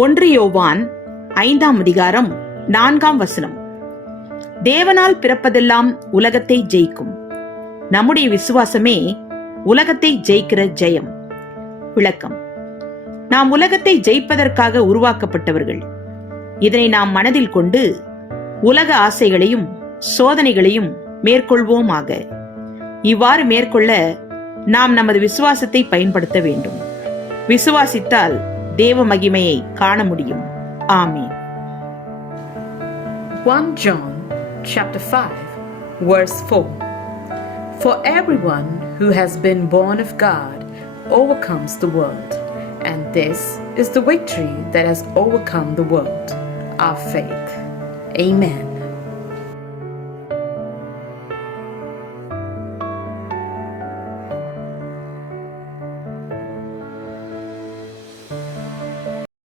1 யோவான் 5:4 தேவனால் பிறப்பதெல்லாம் உலகத்தை ஜெயிக்கும். நம்முடைய விசுவாசமே உலகத்தை ஜெயிக்கிற ஜெயம். விளக்கம்: நாம் உலகத்தை ஜெயிப்பதற்காக உருவாக்கப்பட்டவர்கள். இதனை நாம் மனதில் கொண்டு உலக ஆசைகளையும் சோதனைகளையும் மேற்கொள்வோமாக. இவ்வாறு மேற்கொள்ள நாம் நமது விசுவாசத்தை பயன்படுத்த வேண்டும். விசுவாசித்தால் தேவ மகிமையை காண முடியும். ஆமென். 1 John chapter 5 verse 4. For everyone who has been born of God overcomes the world, and this is the victory that has overcome the world, our faith. Amen.